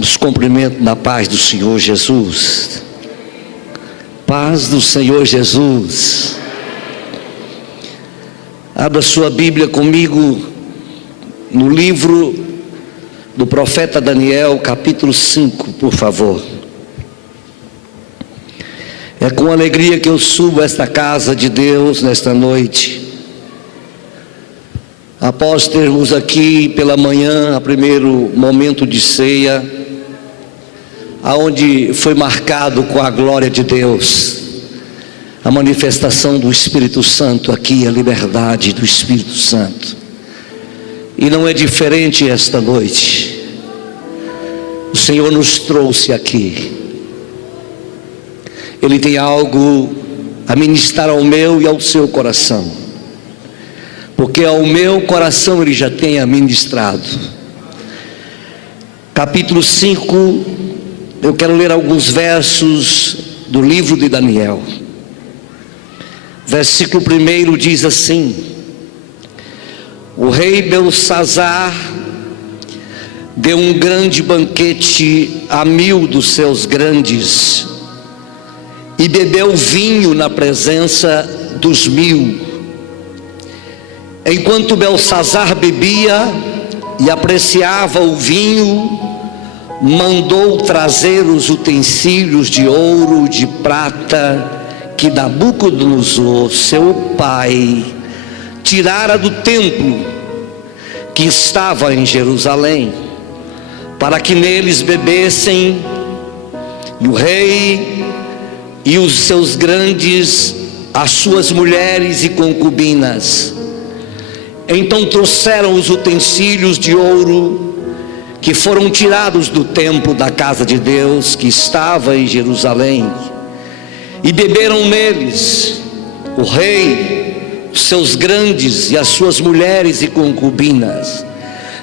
Os cumprimento na paz do Senhor Jesus. Paz do Senhor Jesus. Abra sua Bíblia comigo no livro do profeta Daniel, capítulo 5, por favor. É com alegria que eu subo a esta casa de Deus nesta noite. Após termos aqui pela manhã o primeiro momento de ceia, aonde foi marcado com a glória de Deus, a manifestação do Espírito Santo aqui, a liberdade do Espírito Santo. E não é diferente esta noite. O Senhor nos trouxe aqui. Ele tem algo a ministrar ao meu e ao seu coração, porque ao meu coração Ele já tem ministrado. Capítulo 5, eu quero ler alguns versos do livro de Daniel. Versículo 1 diz assim: o rei Belsazar deu um grande banquete a 1000 dos seus grandes, e bebeu vinho na presença dos 1000. Enquanto Belsazar bebia e apreciava o vinho, mandou trazer os utensílios de ouro, de prata, que Nabucodonosor, seu pai, tirara do templo que estava em Jerusalém, para que neles bebessem. E o rei e os seus grandes, as suas mulheres e concubinas, então trouxeram os utensílios de ouro que foram tirados do templo da casa de Deus que estava em Jerusalém, e beberam neles. O rei, os seus grandes e as suas mulheres e concubinas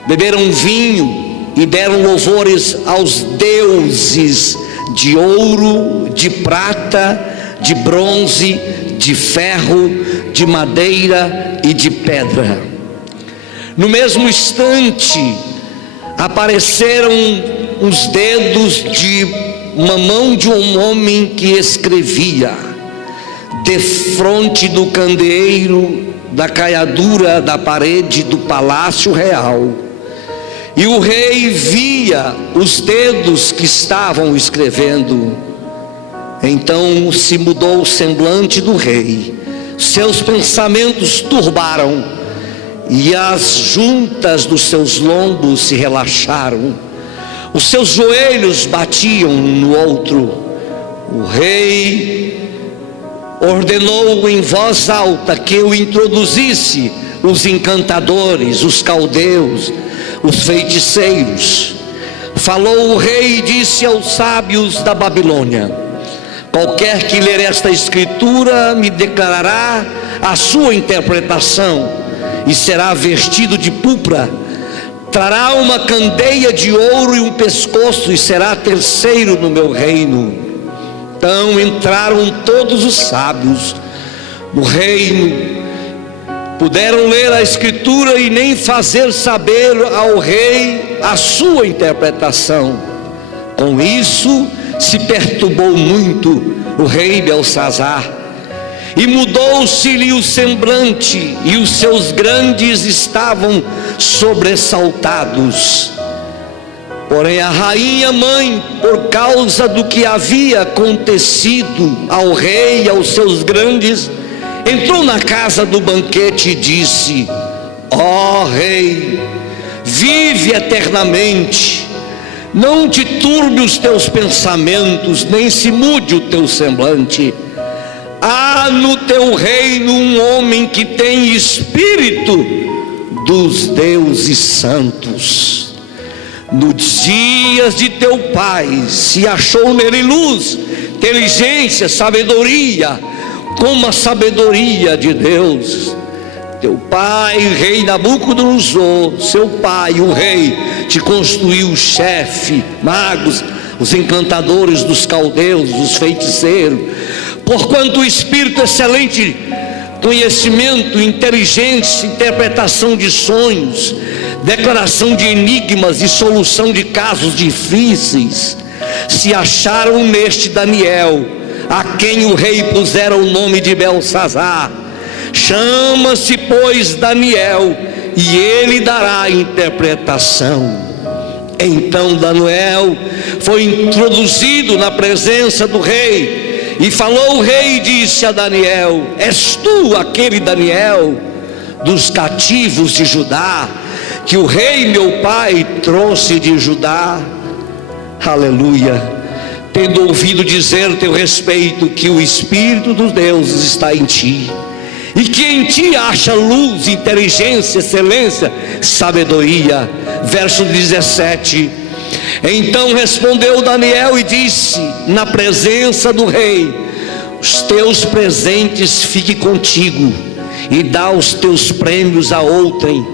beberam vinho e deram louvores aos deuses de ouro, de prata, de bronze, de ferro, de madeira e de pedra. No mesmo instante apareceram os dedos de uma mão de um homem que escrevia defronte do candeeiro da caiadura da parede do palácio real. E o rei via os dedos que estavam escrevendo. Então se mudou o semblante do rei, seus pensamentos turbaram, e as juntas dos seus lombos se relaxaram, os seus joelhos batiam um no outro. O rei ordenou em voz alta que eu introduzisse os encantadores, os caldeus, os feiticeiros. Falou o rei e disse aos sábios da Babilônia: qualquer que ler esta escritura me declarará a sua interpretação, e será vestido de púrpura, trará uma candeia de ouro e um pescoço, e será terceiro no meu reino. Então entraram todos os sábios no reino, puderam ler a escritura e nem fazer saber ao rei a sua interpretação. Com isso se perturbou muito o rei Belsazar, e mudou-se-lhe o semblante, e os seus grandes estavam sobressaltados. Porém a rainha mãe, por causa do que havia acontecido ao rei e aos seus grandes, entrou na casa do banquete e disse: ó rei, vive eternamente, não te turbe os teus pensamentos, nem se mude o teu semblante. Há no teu reino um homem que tem espírito dos deuses santos. Nos dias de teu pai se achou nele luz, inteligência, sabedoria, como a sabedoria de Deus. Teu pai, rei Nabucodonosor, seu pai, o rei, te construiu chefe, magos, os encantadores dos caldeus, os feiticeiros. Porquanto o espírito excelente, conhecimento, inteligência, interpretação de sonhos, declaração de enigmas e solução de casos difíceis se acharam neste Daniel, a quem o rei pusera o nome de Beltsazar. Chama-se, pois, Daniel, e ele dará a interpretação. Então Daniel foi introduzido na presença do rei, e falou o rei e disse a Daniel: és tu aquele Daniel dos cativos de Judá, que o rei meu pai trouxe de Judá? Aleluia. Tendo ouvido dizer a teu respeito que o Espírito dos deuses está em ti, e que em ti acha luz, inteligência, excelência, sabedoria. Verso 17. Então respondeu Daniel e disse na presença do rei: os teus presentes fiquem contigo, e dá os teus prêmios a outrem.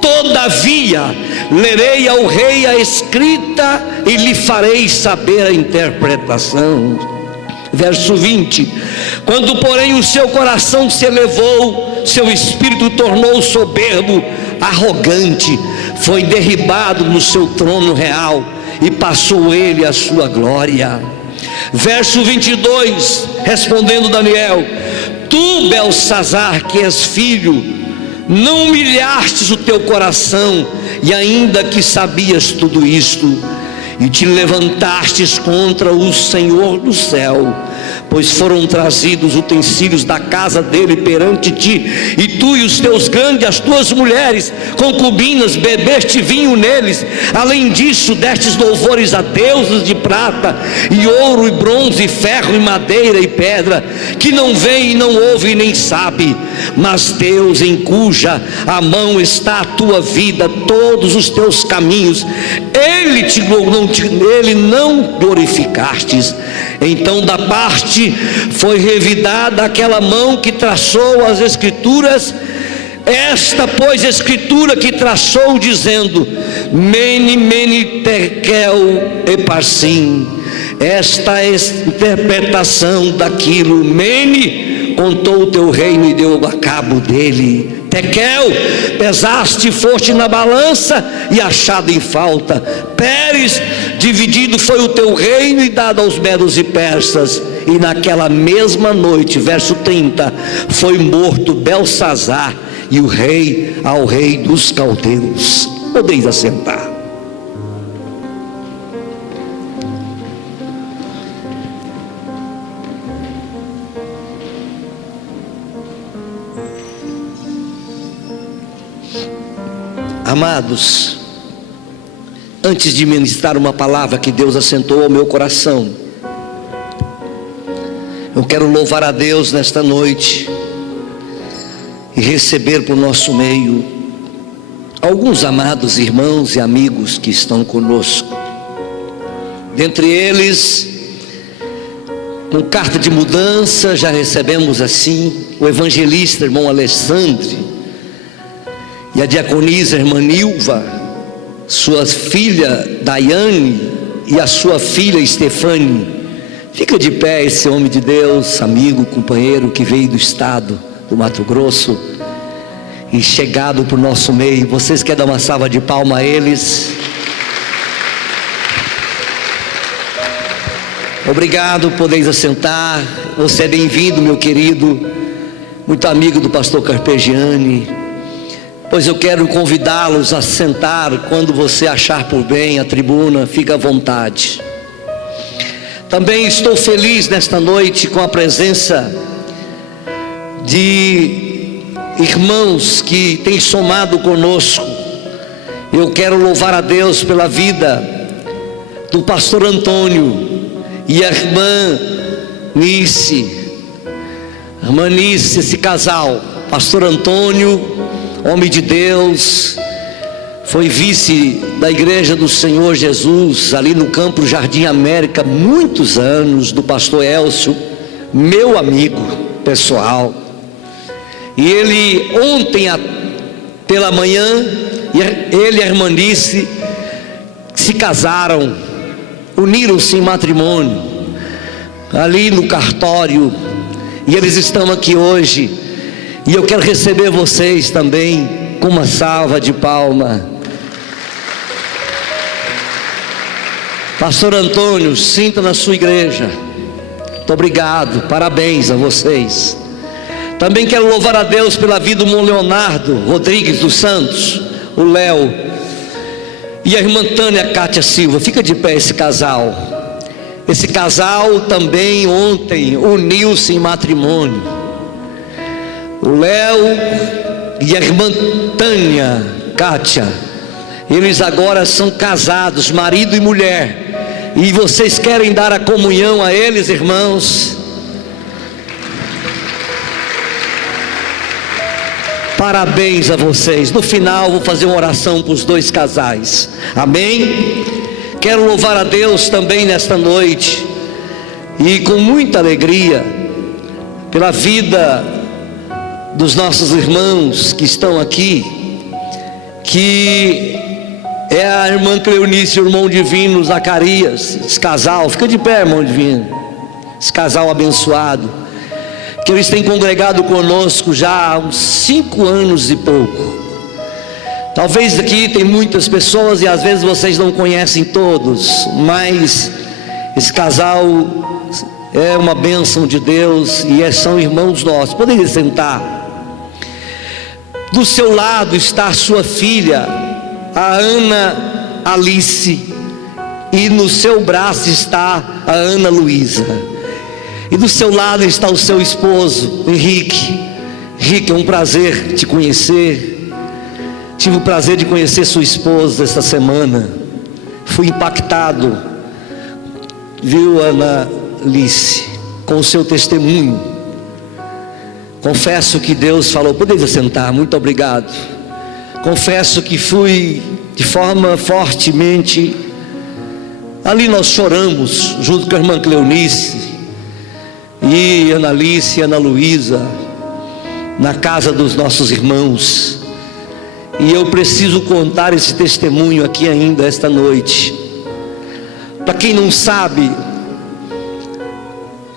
Todavia lerei ao rei a escrita e lhe farei saber a interpretação. Verso 20. Quando porém o seu coração se elevou, seu espírito tornou soberbo, arrogante, foi derribado no seu trono real, e passou ele a sua glória. Verso 22. Respondendo Daniel: tu, Beltsazar, que és filho, não humilhastes o teu coração, e ainda que sabias tudo isto, e te levantastes contra o Senhor do céu, pois foram trazidos utensílios da casa dele perante ti, e tu e os teus grandes, as tuas mulheres, concubinas, bebeste vinho neles. Além disso, destes louvores a deuses de prata, e ouro, e bronze, e ferro, e madeira, e pedra, que não vê e não ouve e nem sabe, mas Deus, em cuja a mão está a tua vida, todos os teus caminhos, ele não glorificastes. Então da parte foi revidada aquela mão que traçou as escrituras, esta pois escritura que traçou, dizendo: Mene, Mene, Tekel, Eparsim. Esta é a interpretação daquilo. Mene, contou o teu reino e deu a cabo dele. Tekel, pesaste e foste na balança e achado em falta. Pérez, dividido foi o teu reino e dado aos medos e persas. E naquela mesma noite, verso 30, foi morto Beltsazar e o rei ao rei dos caldeus. Podeis assentar. Amados, antes de ministrar uma palavra que Deus assentou ao meu coração, eu quero louvar a Deus nesta noite e receber por nosso meio alguns amados irmãos e amigos que estão conosco. Dentre eles, com carta de mudança, já recebemos assim o evangelista irmão Alessandro, e a diaconisa irmã Nilva, sua filha Daiane e a sua filha Estefane. Fica de pé esse homem de Deus, amigo, companheiro, que veio do estado do Mato Grosso e chegado para o nosso meio. Vocês querem dar uma salva de palmas a eles? Obrigado, podeis assentar. Você é bem-vindo, meu querido, muito amigo do pastor Carpegiani. Pois eu quero convidá-los a sentar quando você achar por bem a tribuna, fica à vontade. Também estou feliz nesta noite com a presença de irmãos que têm somado conosco. Eu quero louvar a Deus pela vida do pastor Antônio e a irmã Nice. Irmã Nice, esse casal, pastor Antônio, homem de Deus, foi vice da igreja do Senhor Jesus, ali no campo Jardim América, muitos anos, do pastor Elcio, meu amigo pessoal. E ele ontem pela manhã, ele e a irmã Nice se casaram, uniram-se em matrimônio, ali no cartório, e eles estão aqui hoje. E eu quero receber vocês também com uma salva de palma. Pastor Antônio, sinta na sua igreja. Muito obrigado, parabéns a vocês. Também quero louvar a Deus pela vida do irmão Leonardo Rodrigues dos Santos, o Léo, e a irmã Tânia Cátia Silva. Fica de pé esse casal. Esse casal também ontem uniu-se em matrimônio. O Léo e a irmã Tânia Cátia, eles agora são casados, marido e mulher. E vocês querem dar a comunhão a eles, irmãos? Parabéns a vocês. No final vou fazer uma oração para os dois casais. Amém? Quero louvar a Deus também nesta noite, e com muita alegria, pela vida dos nossos irmãos que estão aqui, que é a irmã Cleonice e o irmão divino Zacarias. Esse casal, fica de pé, irmão divino. Esse casal abençoado, que eles têm congregado conosco já há uns 5 anos e pouco. Talvez aqui tem muitas pessoas e às vezes vocês não conhecem todos, mas esse casal é uma bênção de Deus e são irmãos nossos. Poderia sentar. Do seu lado está a sua filha, a Ana Alice, e no seu braço está a Ana Luísa. E do seu lado está o seu esposo, Henrique. Henrique, é um prazer te conhecer. Tive o prazer de conhecer sua esposa esta semana. Fui impactado, viu, Ana Alice, com o seu testemunho. Confesso que Deus falou, poderia sentar, muito obrigado. Confesso que fui de forma fortemente. Ali nós choramos, junto com a irmã Cleonice e Ana Alice e Ana Luísa, na casa dos nossos irmãos. E eu preciso contar esse testemunho aqui ainda esta noite. Para quem não sabe,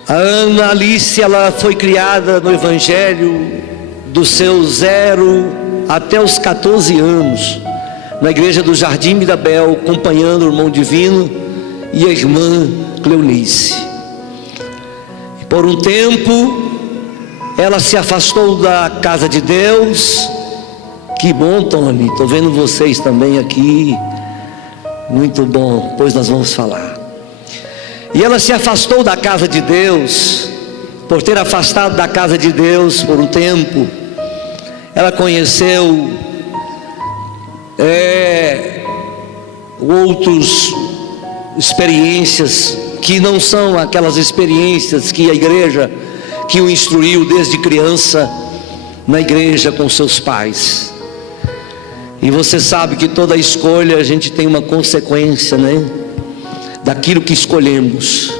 a Ana Alice, ela foi criada no Evangelho dos seus 0 até os 14 anos, na igreja do Jardim Mirabel, acompanhando o irmão divino e a irmã Cleonice. E por um tempo, ela se afastou da casa de Deus. Que bom, Tony, estou vendo vocês também aqui, muito bom, pois nós vamos falar. E ela se afastou da casa de Deus. Por ter afastado da casa de Deus por um tempo, ela conheceu outras experiências que não são aquelas experiências que a igreja que o instruiu desde criança na igreja com seus pais. E você sabe que toda escolha a gente tem uma consequência, né? Daquilo que escolhemos.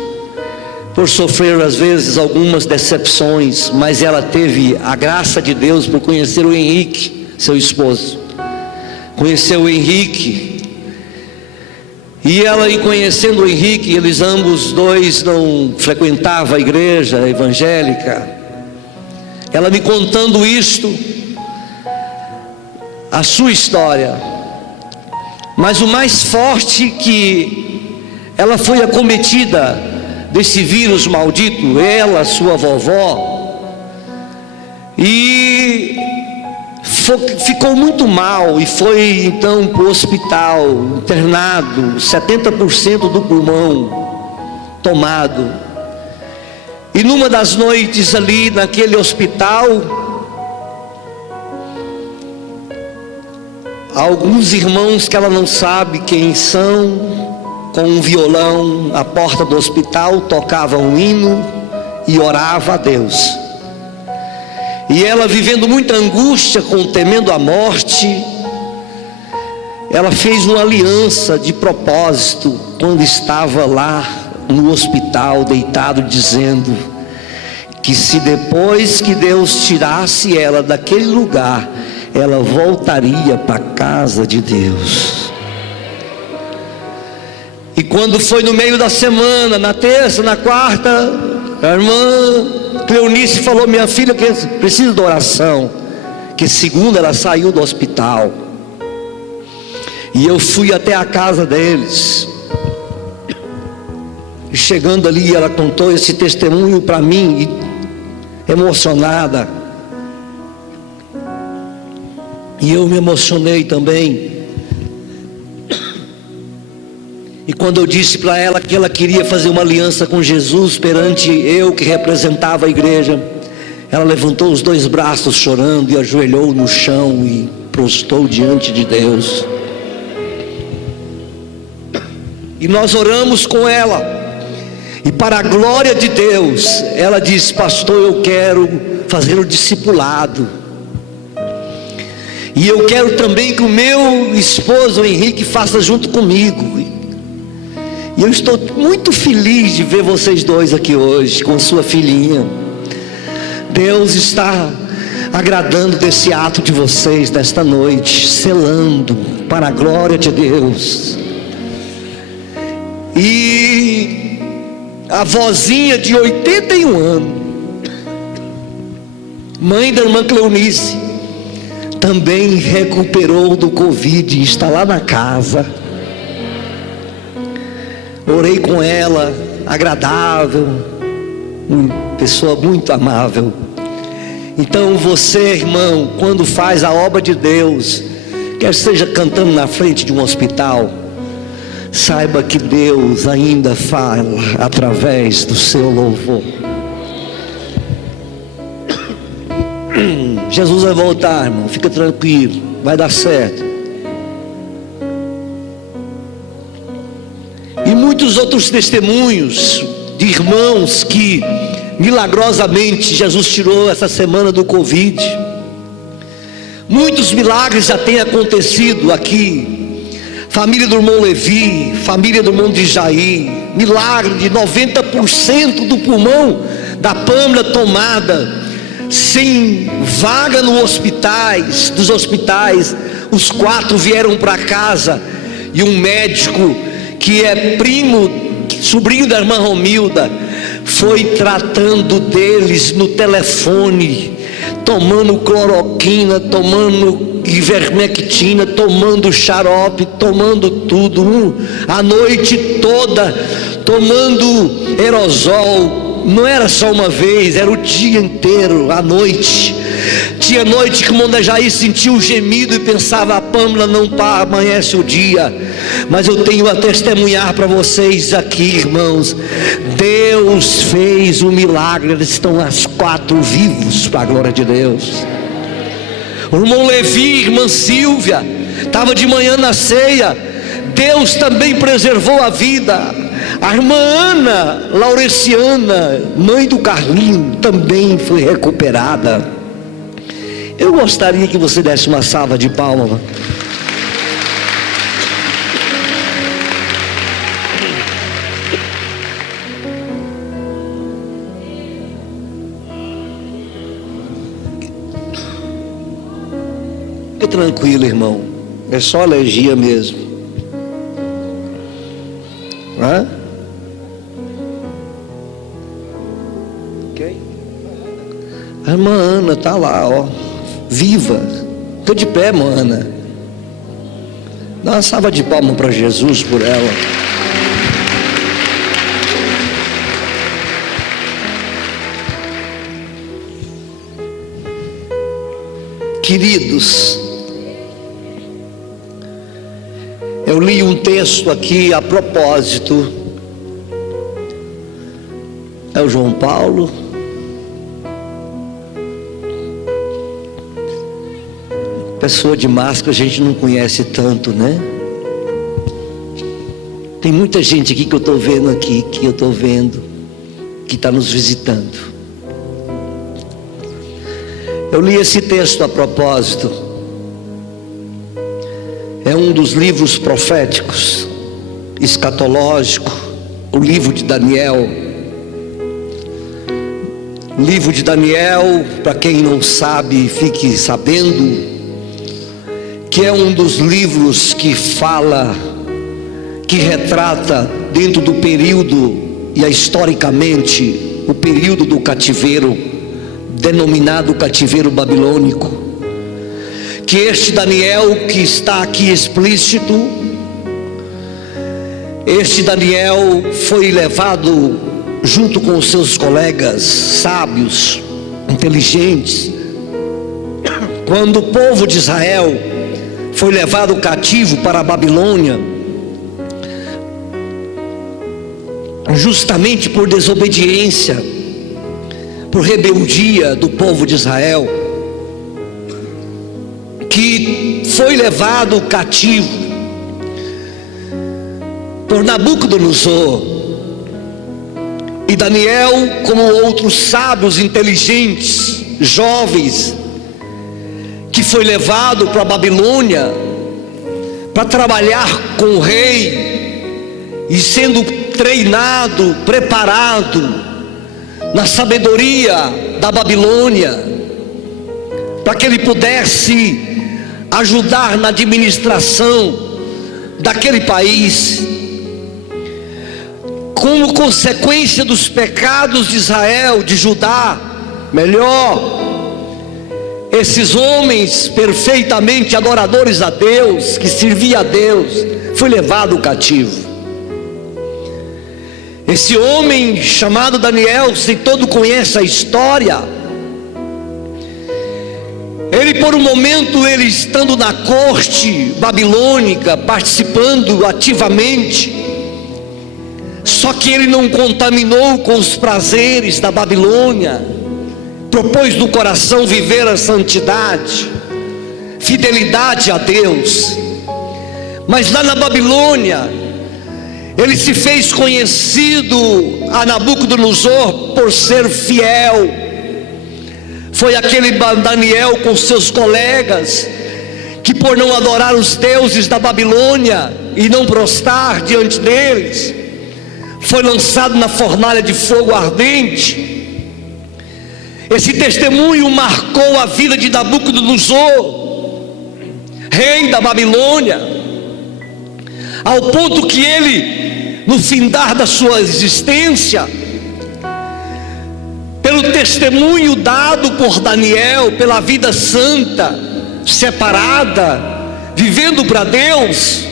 Por sofrer às vezes algumas decepções, mas ela teve a graça de Deus por conhecer o Henrique, seu esposo. Conheceu o Henrique. E ela, em conhecendo o Henrique, eles ambos dois não frequentavam a igreja evangélica. Ela me contando isto, a sua história. Mas o mais forte, que ela foi acometida desse vírus maldito, ela, sua vovó, e ficou muito mal e foi então para o hospital, internado, 70% do pulmão tomado. E numa das noites ali naquele hospital, alguns irmãos que ela não sabe quem são, com um violão à porta do hospital, tocavam um hino e orava a Deus. E ela, vivendo muita angústia, temendo a morte, ela fez uma aliança de propósito quando estava lá no hospital deitado, dizendo que se depois que Deus tirasse ela daquele lugar, ela voltaria para a casa de Deus. E quando foi no meio da semana, na terça, na quarta, a irmã Cleonice falou: minha filha que precisa de oração, que segunda ela saiu do hospital. E eu fui até a casa deles. E chegando ali, ela contou esse testemunho para mim, emocionada. E eu me emocionei também. E quando eu disse para ela que ela queria fazer uma aliança com Jesus perante eu que representava a igreja, ela levantou os 2 braços chorando e ajoelhou no chão e prostrou diante de Deus. E nós oramos com ela. E para a glória de Deus, ela disse: pastor, eu quero fazer o discipulado. E eu quero também que o meu esposo Henrique faça junto comigo. E eu estou muito feliz de ver vocês dois aqui hoje, com sua filhinha. Deus está agradando desse ato de vocês, desta noite, selando para a glória de Deus. E a vozinha de 81 anos, mãe da irmã Cleonice, também recuperou do Covid e está lá na casa. Orei com ela, agradável, uma pessoa muito amável. Então você, irmão, quando faz a obra de Deus, quer seja cantando na frente de um hospital, saiba que Deus ainda fala através do seu louvor. Jesus vai voltar, irmão, fica tranquilo, vai dar certo. E muitos outros testemunhos de irmãos que milagrosamente Jesus tirou essa semana do Covid. Muitos milagres já têm acontecido aqui. Família do irmão Levi, família do irmão de Jair, milagre de 90% do pulmão da Pâmela tomada, sem vaga nos hospitais, dos hospitais. Os 4 vieram para casa e um médico que é primo, sobrinho da irmã Romilda, foi tratando deles no telefone, tomando cloroquina, tomando ivermectina, tomando xarope, tomando tudo, a noite toda, tomando aerosol. Não era só uma vez, era o dia inteiro, à noite. Tinha noite que o irmão Jair sentia um gemido e pensava: a Pâmela não amanhece o dia. Mas eu tenho a testemunhar para vocês aqui, irmãos, Deus fez um milagre. Eles estão as 4 vivos para a glória de Deus. O irmão Levi, irmã Silvia, estava de manhã na ceia, Deus também preservou a vida. A irmã Ana Laureciana, mãe do Carlinho, também foi recuperada. Eu gostaria que você desse uma salva de palmas. Fique tranquilo, irmão, é só alergia mesmo. A irmã Ana está lá, ó, viva. Fica de pé, irmã Ana. Dá uma salva de palmas para Jesus por ela. Queridos, eu li um texto aqui a propósito. É o João Paulo. Pessoa de máscara a gente não conhece tanto, né? Tem muita gente aqui que eu estou vendo aqui, que está nos visitando. Eu li esse texto a propósito. É um dos livros proféticos, escatológico, o livro de Daniel. O livro de Daniel, para quem não sabe, fique sabendo, que é um dos livros que fala, que retrata dentro do período, e historicamente, o período do cativeiro, denominado cativeiro babilônico. Que este Daniel que está aqui explícito, Este Daniel foi levado junto com os seus colegas sábios, inteligentes, quando o povo de Israel foi levado cativo para a Babilônia, justamente por desobediência, por rebeldia do povo de Israel, que foi levado cativo por Nabucodonosor. E Daniel, como outros sábios, inteligentes, jovens, que foi levado para a Babilônia para trabalhar com o rei, e sendo treinado, preparado na sabedoria da Babilônia, para que ele pudesse ajudar na administração daquele país. Como consequência dos pecados de Israel, de Judá, melhor, esses homens perfeitamente adoradores a Deus, que serviam a Deus, foi levado cativo. Esse homem chamado Daniel, se todo conhece a história, ele por um momento, ele estando na corte babilônica, participando ativamente, só que ele não contaminou com os prazeres da Babilônia, propôs no coração viver a santidade, fidelidade a Deus. Mas lá na Babilônia, ele se fez conhecido a Nabucodonosor por ser fiel. Foi aquele Daniel com seus colegas, que por não adorar os deuses da Babilônia e não prostrar diante deles, foi lançado na fornalha de fogo ardente. Esse testemunho marcou a vida de Nabucodonosor, rei da Babilônia, ao ponto que ele, no findar da sua existência, pelo testemunho dado por Daniel, pela vida santa, separada, vivendo para Deus,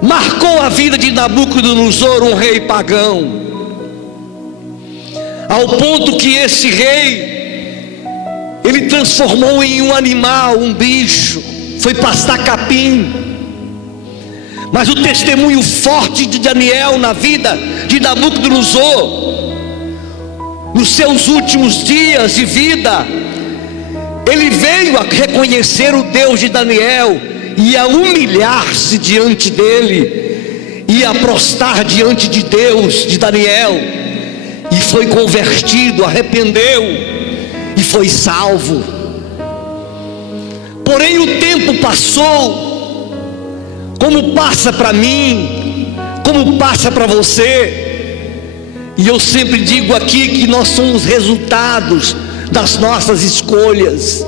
marcou a vida de Nabucodonosor, um rei pagão, ao ponto que esse rei, ele transformou em um animal, um bicho, foi pastar capim. Mas o testemunho forte de Daniel na vida de Nabucodonosor, nos seus últimos dias de vida, ele veio a reconhecer o Deus de Daniel, e a humilhar-se diante dele, e a prostrar diante de Deus de Daniel, e foi convertido, arrependeu, e foi salvo. Porém o tempo passou, como passa para mim, como passa para você, e eu sempre digo aqui que nós somos resultados das nossas escolhas.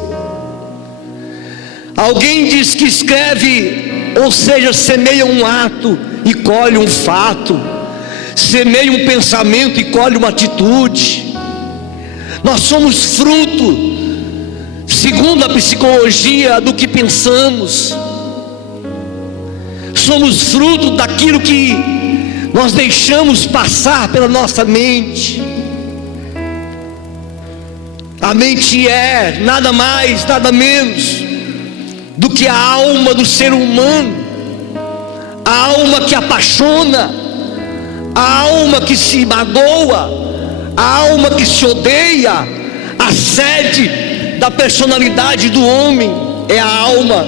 Alguém diz que escreve, ou seja, semeia um ato e colhe um fato, semeia um pensamento e colhe uma atitude. Nós somos fruto, segundo a psicologia, do que pensamos. Somos fruto daquilo que nós deixamos passar pela nossa mente. A mente é nada mais, nada menos do que a alma do ser humano, a alma que apaixona, a alma que se magoa, a alma que se odeia. A sede da personalidade do homem é a alma.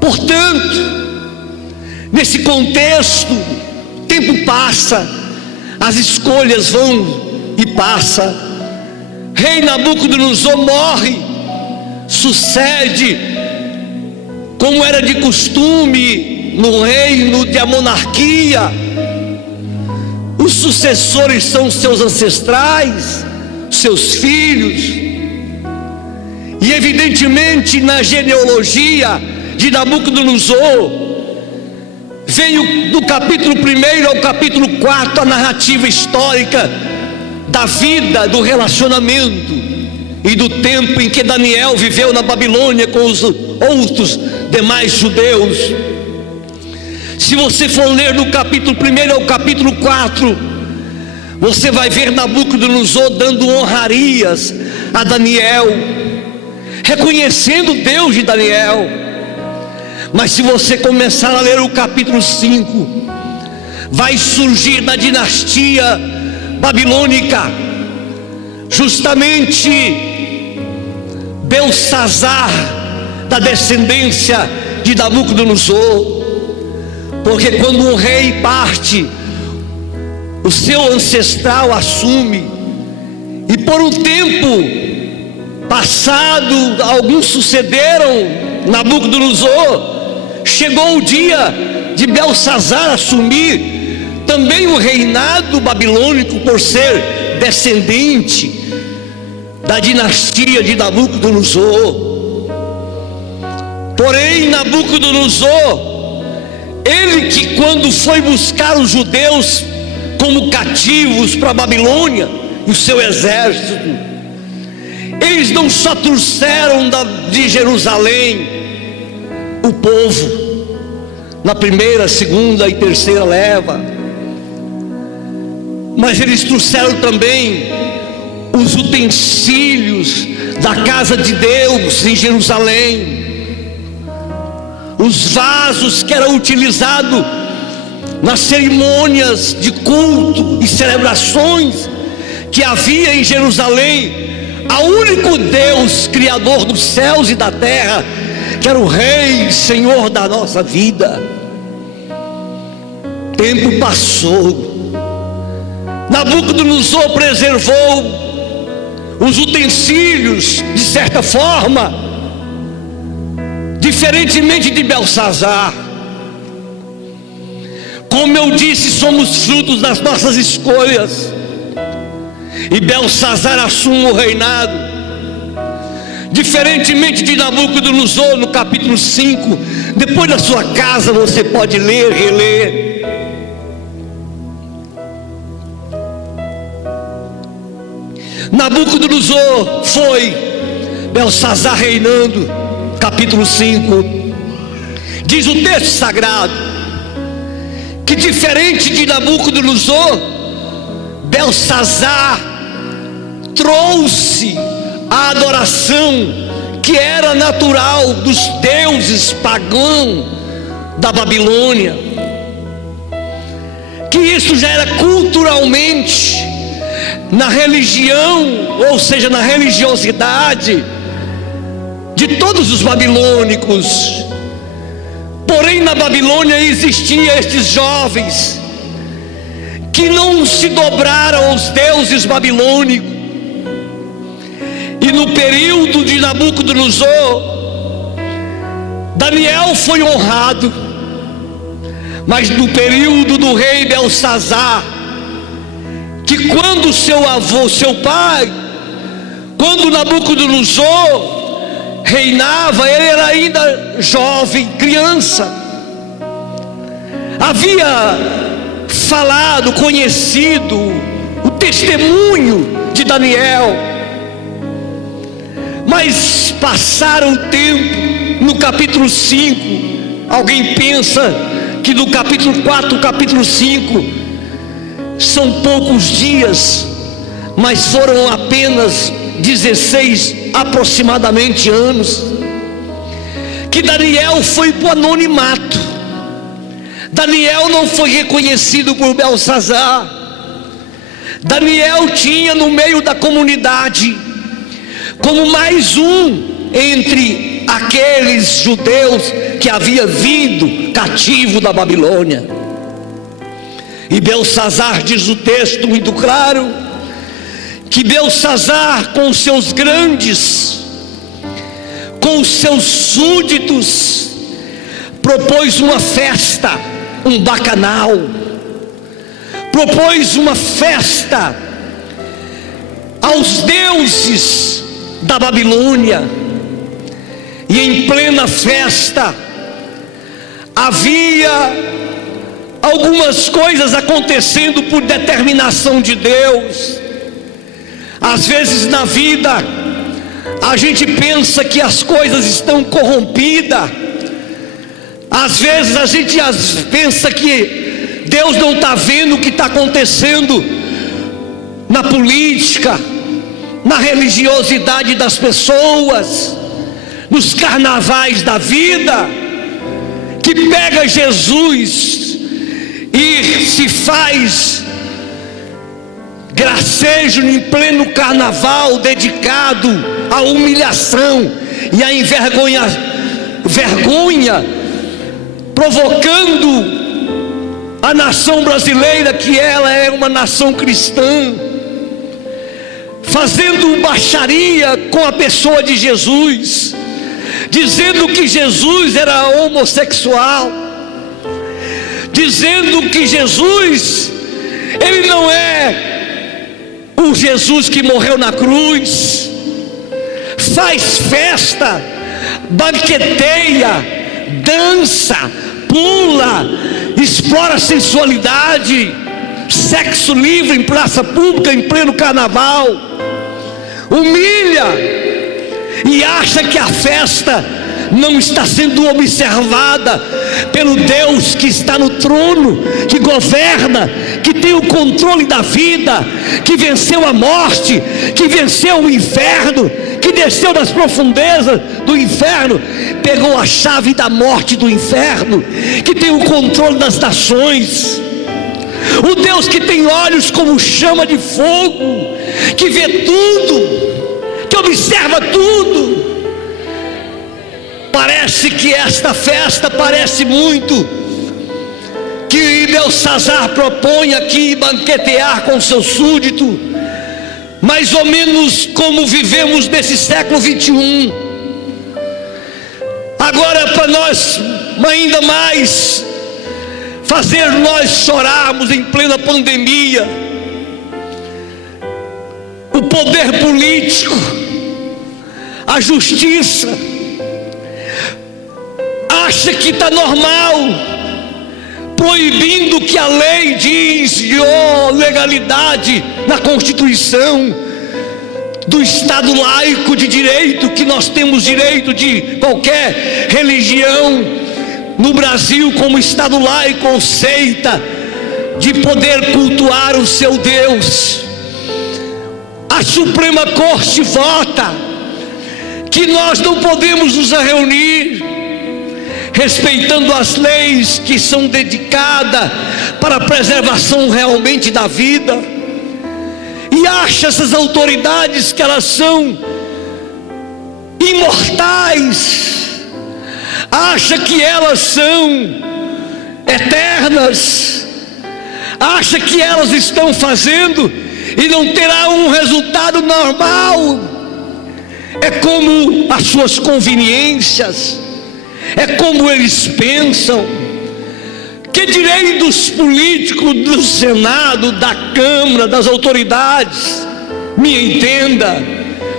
Portanto, nesse contexto, o tempo passa, as escolhas vão e passam. Rei Nabucodonosor morre, sucede, como era de costume no reino da monarquia, os sucessores são seus ancestrais, seus filhos. E evidentemente na genealogia de Nabucodonosor, veio do capítulo 1 ao capítulo 4 a narrativa histórica da vida, do relacionamento e do tempo em que Daniel viveu na Babilônia com os outros demais judeus. Se você for ler do capítulo 1 ao capítulo 4, você vai ver Nabucodonosor dando honrarias a Daniel, reconhecendo o Deus de Daniel. Mas se você começar a ler o capítulo 5, vai surgir na dinastia babilônica justamente Belsazar, da descendência de Nabucodonosor. Porque quando um rei parte, o seu ancestral assume, e por um tempo passado, alguns sucederam Nabucodonosor. Chegou o dia de Belsazar assumir também o reinado babilônico, por ser descendente da dinastia de Nabucodonosor. Porém, Nabucodonosor, ele que quando foi buscar os judeus como cativos para a Babilônia, e o seu exército, eles não só trouxeram de Jerusalém o povo, na primeira, segunda e terceira leva, mas eles trouxeram também os utensílios da casa de Deus em Jerusalém, os vasos que eram utilizados nas cerimônias de culto e celebrações que havia em Jerusalém, ao único Deus, Criador dos céus e da terra, que era o Rei, Senhor da nossa vida. Tempo passou, Nabucodonosor preservou os utensílios, de certa forma, diferentemente de Belsazar. Como eu disse, somos frutos das nossas escolhas, e Belsazar assume o reinado, diferentemente de Nabucodonosor. No capítulo 5, depois da sua casa você pode ler, reler. Nabucodonosor foi, Belsazar reinando. Capítulo 5, diz o texto sagrado, que diferente de Nabucodonosor, Belsazar trouxe a adoração que era natural dos deuses pagãos da Babilônia, que isso já era culturalmente na religião, ou seja, na religiosidade de todos os babilônicos. Porém, na Babilônia existiam estes jovens que não se dobraram aos deuses babilônicos. E no período de Nabucodonosor, Daniel foi honrado. Mas no período do rei Belsazar, que quando seu avô, seu pai, quando Nabucodonosor reinava, ele era ainda jovem, criança, havia falado, conhecido o testemunho de Daniel. Mas passaram o tempo. No capítulo 5, alguém pensa que do capítulo 4 ao capítulo 5 são poucos dias, mas foram apenas 16 aproximadamente anos que Daniel foi para o anonimato. Daniel não foi reconhecido por Belsazar. Daniel tinha no meio da comunidade como mais um entre aqueles judeus que havia vindo cativo da Babilônia. E Belsazar, diz o texto muito claro, que Belsazar, com os seus grandes, com os seus súditos, propôs uma festa, um bacanal, propôs uma festa aos deuses da Babilônia. E em plena festa havia algumas coisas acontecendo por determinação de Deus. Às vezes na vida a gente pensa que as coisas estão corrompidas, Às vezes a gente pensa que Deus não está vendo o que está acontecendo na política, na religiosidade das pessoas, nos carnavais da vida, que pega Jesus e se faz gracejo em pleno carnaval, dedicado à humilhação e à vergonha, provocando a nação brasileira, que ela é uma nação cristã, fazendo baixaria com a pessoa de Jesus, dizendo que Jesus era homossexual, dizendo que Jesus, ele não é o Jesus que morreu na cruz. Faz festa, banqueteia, dança, pula, explora a sensualidade, sexo livre em praça pública, em pleno carnaval, humilha e acha que a festa não está sendo observada pelo Deus que está no trono, que governa, que tem o controle da vida, que venceu a morte, que venceu o inferno, que desceu das profundezas do inferno, pegou a chave da morte e do inferno, que tem o controle das nações, o Deus que tem olhos como chama de fogo, que vê tudo, que observa tudo. Parece que esta festa parece muito que Belsazar propõe aqui banquetear com seu súdito, mais ou menos como vivemos nesse século 21. Agora, para nós ainda mais fazer nós chorarmos em plena pandemia, o poder político, a justiça, acha que está normal, proibindo que a lei diz, legalidade na Constituição do Estado laico de direito, que nós temos direito de qualquer religião no Brasil como Estado laico ou seita, de poder cultuar o seu Deus. A Suprema Corte vota que nós não podemos nos reunir, respeitando as leis que são dedicadas para a preservação realmente da vida, e acha essas autoridades que elas são imortais, acha que elas são eternas, acha que elas estão fazendo e não terá um resultado normal. É como as suas conveniências, é como eles pensam. Que direito dos políticos, do Senado, da Câmara, das autoridades? Me entenda,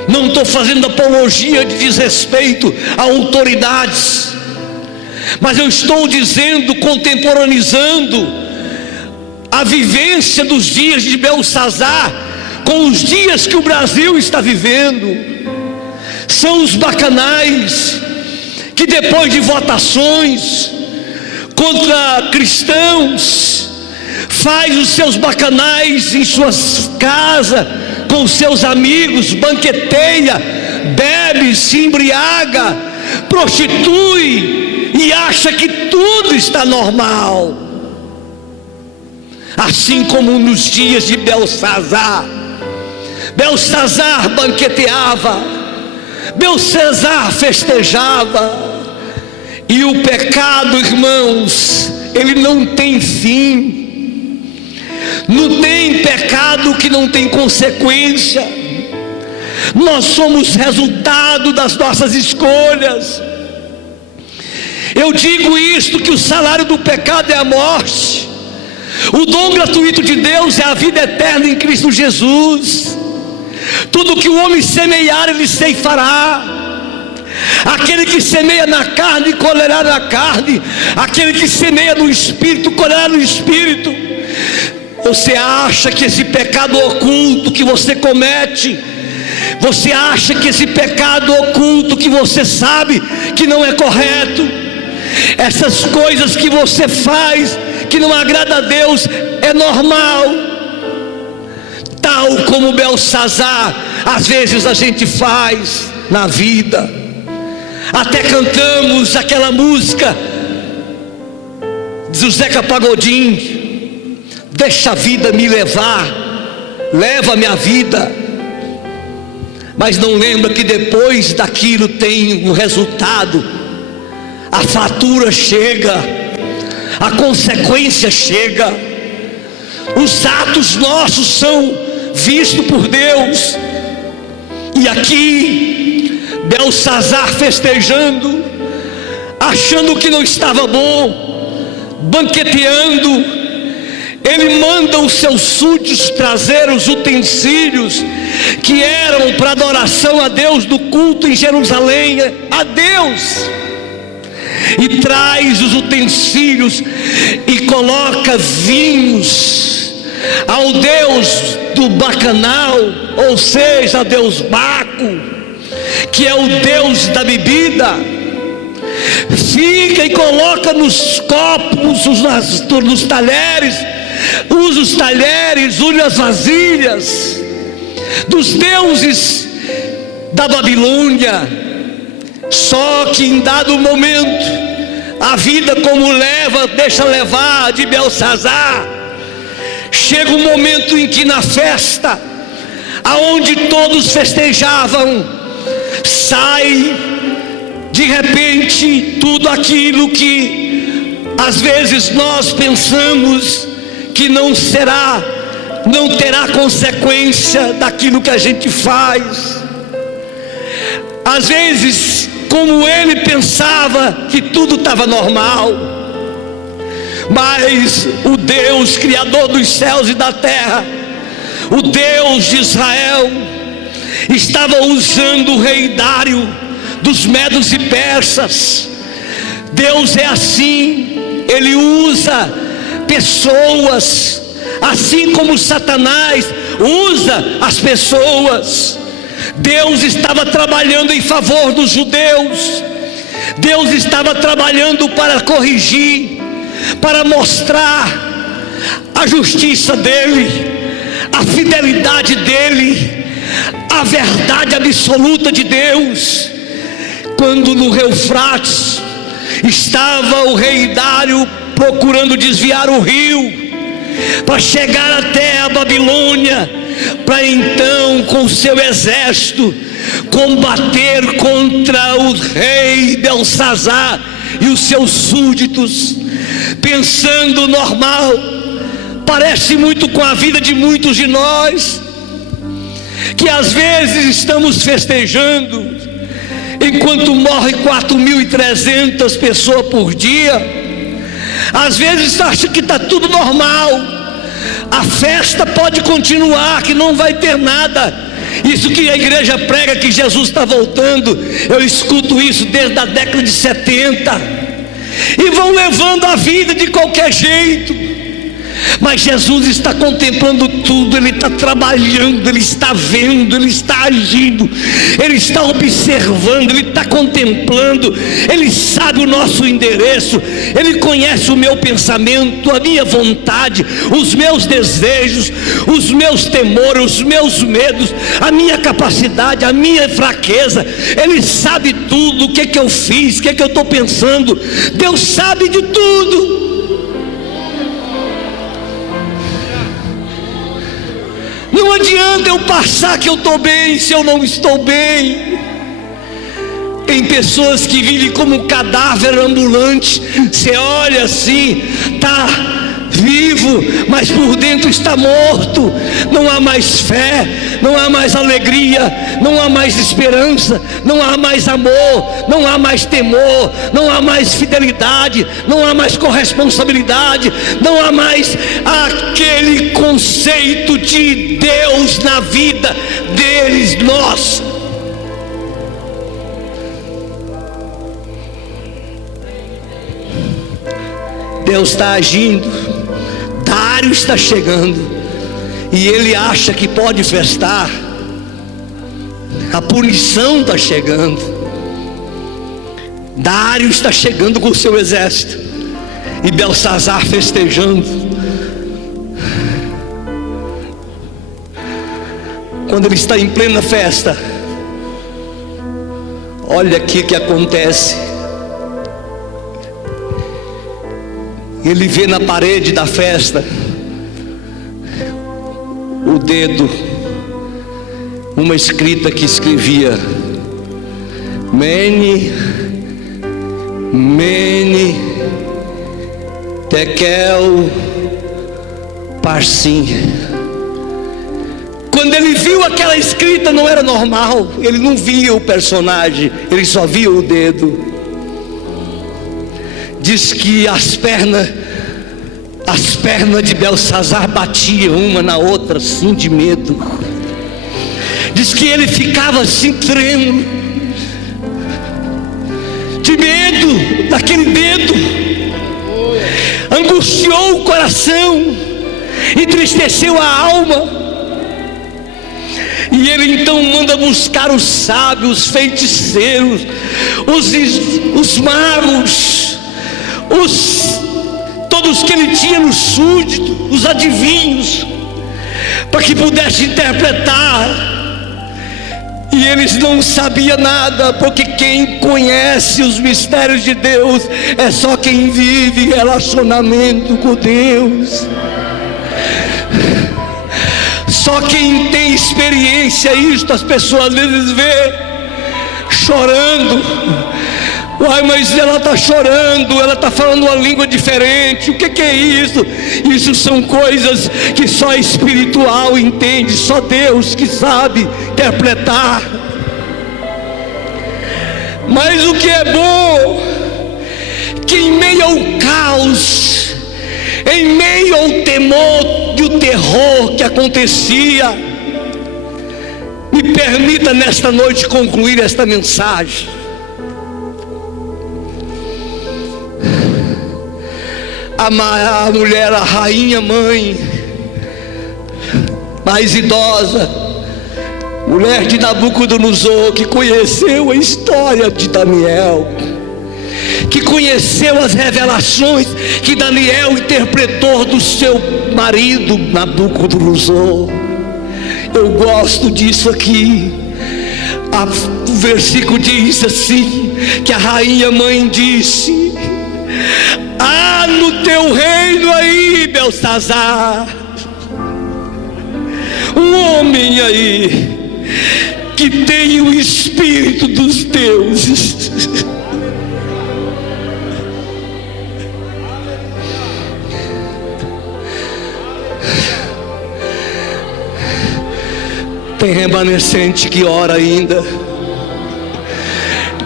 não estou fazendo apologia de desrespeito a autoridades, mas eu estou dizendo, contemporaneizando a vivência dos dias de Belsazar com os dias que o Brasil está vivendo. São os bacanais que, depois de votações contra cristãos, faz os seus bacanais em suas casas, com seus amigos, banqueteia, bebe, se embriaga, prostitui e acha que tudo está normal. Assim como nos dias de Belsazar, Belsazar banqueteava, Belsazar festejava. E o pecado, irmãos, ele não tem fim. Não tem pecado que não tem consequência. Nós somos resultado das nossas escolhas. Eu digo isto, que o salário do pecado é a morte. O dom gratuito de Deus é a vida eterna em Cristo Jesus. Tudo que o homem semear, ele ceifará. Aquele que semeia na carne, colherá na carne. Aquele que semeia no Espírito, colherá no Espírito. Você acha que esse pecado oculto que você comete, você acha que esse pecado oculto que você sabe que não é correto, Essas coisas que você faz que não agrada a Deus é normal. Tal como Belsazar, às vezes a gente faz na vida. Até cantamos aquela música do Zeca Pagodinho: deixa a vida me levar, leva a minha vida. Mas não lembra que depois daquilo tem um resultado. A fatura chega, a consequência chega. Os atos nossos são vistos por Deus. E aqui Belsazar festejando, achando que não estava bom, banqueteando, ele manda os seus súditos trazer os utensílios que eram para adoração a Deus do culto em Jerusalém, a Deus, e traz os utensílios e coloca vinhos ao Deus do bacanal, ou seja, a Deus Baco, que é o Deus da bebida. Fica e coloca nos copos, nos talheres, usa os talheres, usa as vasilhas dos deuses da Babilônia. Só que em dado momento, a vida como deixa levar de Belsazar, chega um momento em que na festa, aonde todos festejavam, sai de repente tudo aquilo que às vezes nós pensamos que não terá consequência daquilo que a gente faz. Às vezes, como ele pensava que tudo estava normal, mas o Deus Criador dos céus e da terra, o Deus de Israel, estava usando o rei Dário dos medos e persas. Deus é assim, ele usa pessoas, assim como Satanás usa as pessoas. Deus estava trabalhando em favor dos judeus. Deus estava trabalhando para corrigir, para mostrar a justiça dele, a fidelidade dele, a verdade absoluta de Deus. Quando no Eufrates estava o rei Dário procurando desviar o rio para chegar até a Babilônia, para então com o seu exército combater contra o rei Belsazar e os seus súditos, pensando normal. Parece muito com a vida de muitos de nós, que às vezes estamos festejando enquanto morre 4.300 pessoas por dia. Às vezes acha que está tudo normal, a festa pode continuar, que não vai ter nada. Isso que a igreja prega que Jesus está voltando, eu escuto isso desde a década de 70, e vão levando a vida de qualquer jeito. Mas Jesus está contemplando tudo, Ele está trabalhando, Ele está vendo, Ele está agindo, Ele está observando, Ele está contemplando, Ele sabe o nosso endereço, Ele conhece o meu pensamento, a minha vontade, os meus desejos, os meus temores, os meus medos, a minha capacidade, a minha fraqueza. Ele sabe tudo, o que eu fiz, o que eu estou pensando. Deus sabe de tudo. Não adianta eu passar que eu estou bem se eu não estou bem. Tem pessoas que vivem como um cadáver ambulante. Você olha assim, está vivo, mas por dentro está morto. Não há mais fé, não há mais alegria, não há mais esperança, não há mais amor, não há mais temor, não há mais fidelidade, não há mais corresponsabilidade, não há mais aquele conceito de Deus na vida deles, nós. Deus está agindo, Dário está chegando, e ele acha que pode festar. A punição está chegando. Dário está chegando com o seu exército, e Belsazar festejando. Quando ele está em plena festa, olha aqui o que acontece. Ele vê na parede da festa o dedo, uma escrita que escrevia: Mene, Mene, Tekel, Parsim. Quando ele viu aquela escrita, não era normal. Ele não via o personagem, ele só via o dedo. Diz que as pernas de Belsazar batiam uma na outra assim de medo. Diz que ele ficava assim trêmulo, de medo daquele dedo. Angustiou o coração, entristeceu a alma. E ele então manda buscar os sábios, os feiticeiros, os magos, todos que ele tinha no súdito, os adivinhos, para que pudesse interpretar. E eles não sabiam nada, porque quem conhece os mistérios de Deus é só quem vive relacionamento com Deus. Só quem tem experiência, isto as pessoas às vezes vê chorando. Uai, mas ela está chorando, ela está falando uma língua diferente. O que é isso? Isso são coisas que só espiritual entende, só Deus que sabe interpretar. Mas o que é bom, que em meio ao caos, em meio ao temor e o terror que acontecia, me permita nesta noite concluir esta mensagem. A mulher, a rainha mãe, mais idosa, mulher de Nabucodonosor, que conheceu a história de Daniel, que conheceu as revelações que Daniel interpretou do seu marido Nabucodonosor. Eu gosto disso aqui. O versículo diz assim, que a rainha mãe disse: há no teu reino aí, Belsazar, um homem aí que tem o espírito dos deuses. Tem remanescente que ora ainda.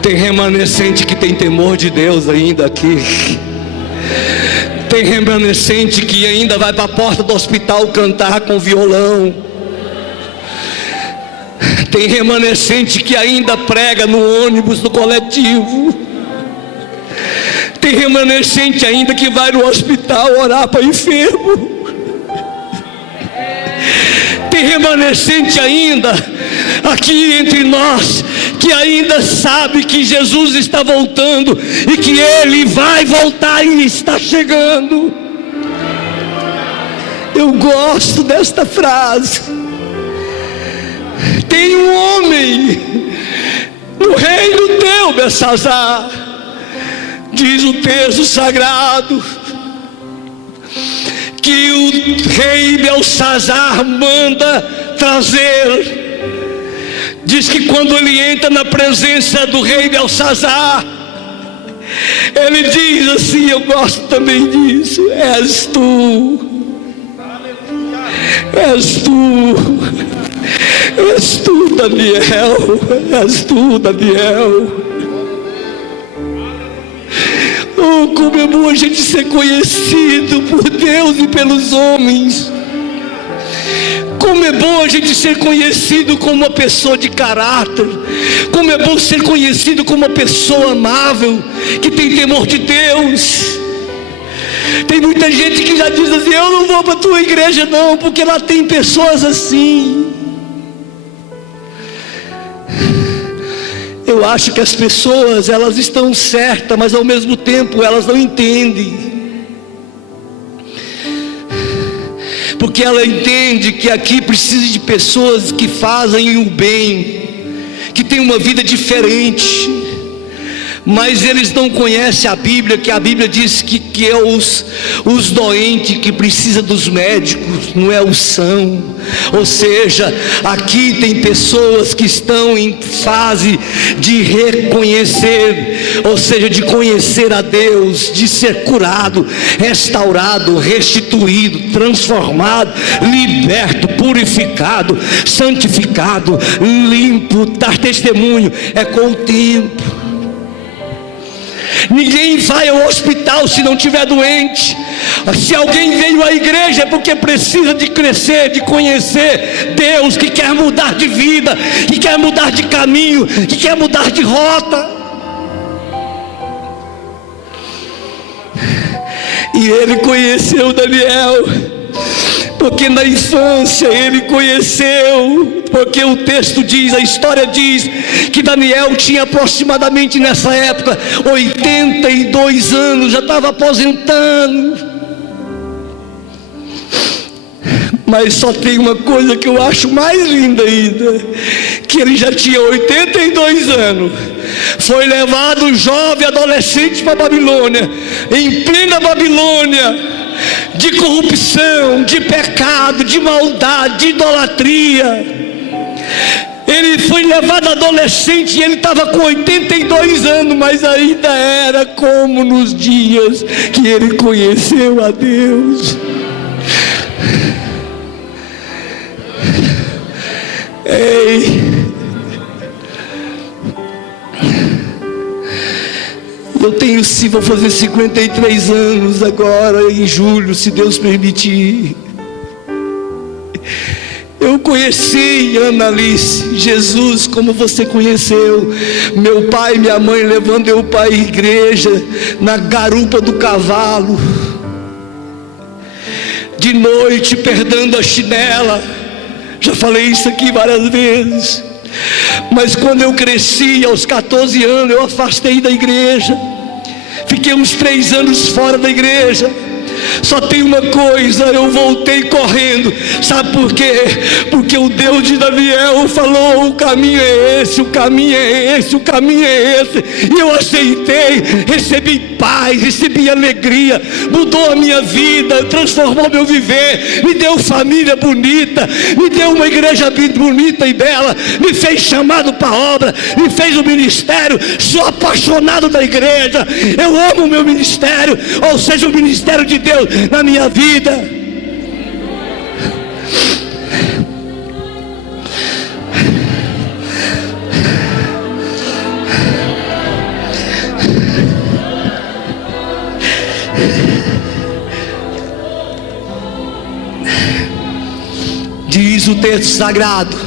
Tem remanescente que tem temor de Deus ainda aqui. Tem remanescente que ainda vai para a porta do hospital cantar com violão. Tem remanescente que ainda prega no ônibus, no coletivo. Tem remanescente ainda que vai no hospital orar para enfermo. Tem remanescente ainda aqui entre nós que ainda sabe que Jesus está voltando e que Ele vai voltar e está chegando. Eu gosto desta frase. Tem um homem no reino teu, Belsazar, diz o texto sagrado, que o rei Belsazar manda trazer. Diz que quando ele entra na presença do rei Belsazar, ele diz assim, eu gosto também disso: és tu, és tu, és tu, Daniel, és tu, Daniel. Oh, como é bom a gente ser conhecido por Deus e pelos homens. Como é bom a gente ser conhecido como uma pessoa de caráter. Como é bom ser conhecido como uma pessoa amável, que tem temor de Deus. Tem muita gente que já diz assim: eu não vou para a tua igreja não, porque lá tem pessoas assim. Eu acho que as pessoas, elas estão certas, mas ao mesmo tempo elas não entendem. Porque ela entende que aqui precisa de pessoas que fazem o bem, que têm uma vida diferente. Mas eles não conhecem a Bíblia, que a Bíblia diz que é os doentes que precisam dos médicos, não é o são. Ou seja, aqui tem pessoas que estão em fase de reconhecer, ou seja, de conhecer a Deus, de ser curado, restaurado, restituído, transformado, liberto, purificado, santificado, limpo, dar testemunho. É com o tempo. Ninguém vai ao hospital se não estiver doente. Se alguém veio à igreja é porque precisa de crescer, de conhecer Deus, que quer mudar de vida, que quer mudar de caminho, que quer mudar de rota. E ele conheceu Daniel, porque na infância ele conheceu, porque o texto diz, a história diz, que Daniel tinha aproximadamente nessa época 82 anos, já estava aposentando. Mas só tem uma coisa que eu acho mais linda ainda, que ele já tinha 82 anos, foi levado jovem, adolescente para a Babilônia, em plena Babilônia, de corrupção, de pecado, de maldade, de idolatria. Ele foi levado adolescente e ele estava com 82 anos, mas ainda era como nos dias que ele conheceu a Deus. Ei, eu tenho, sim, vou fazer 53 anos agora em julho, se Deus permitir. Eu conheci, Ana Alice, Jesus como você conheceu. Meu pai e minha mãe levando eu para a igreja, na garupa do cavalo, de noite, perdendo a chinela. Já falei isso aqui várias vezes. Mas quando eu cresci, aos 14 anos, eu afastei da igreja. Fiquei uns 3 anos fora da igreja. Só tem uma coisa, eu voltei correndo. Sabe por quê? Porque o Deus de Daniel falou: o caminho é esse, o caminho é esse, o caminho é esse. E eu aceitei, recebi paz, recebi alegria, mudou a minha vida, transformou meu viver, me deu família bonita, me deu uma igreja bonita e bela, me fez chamado para a obra, me fez o ministério. Sou apaixonado da igreja, eu amo o meu ministério, ou seja, o ministério de Deus na minha vida. Diz o texto sagrado,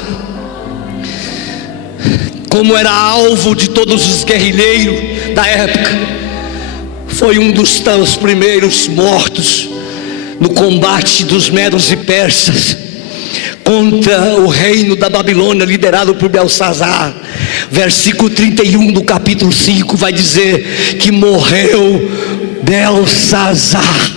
como era alvo de todos os guerrilheiros da época, foi um dos primeiros mortos no combate dos medos e persas contra o reino da Babilônia, liderado por Belsazar. Versículo 31 do capítulo 5 vai dizer que morreu Belsazar,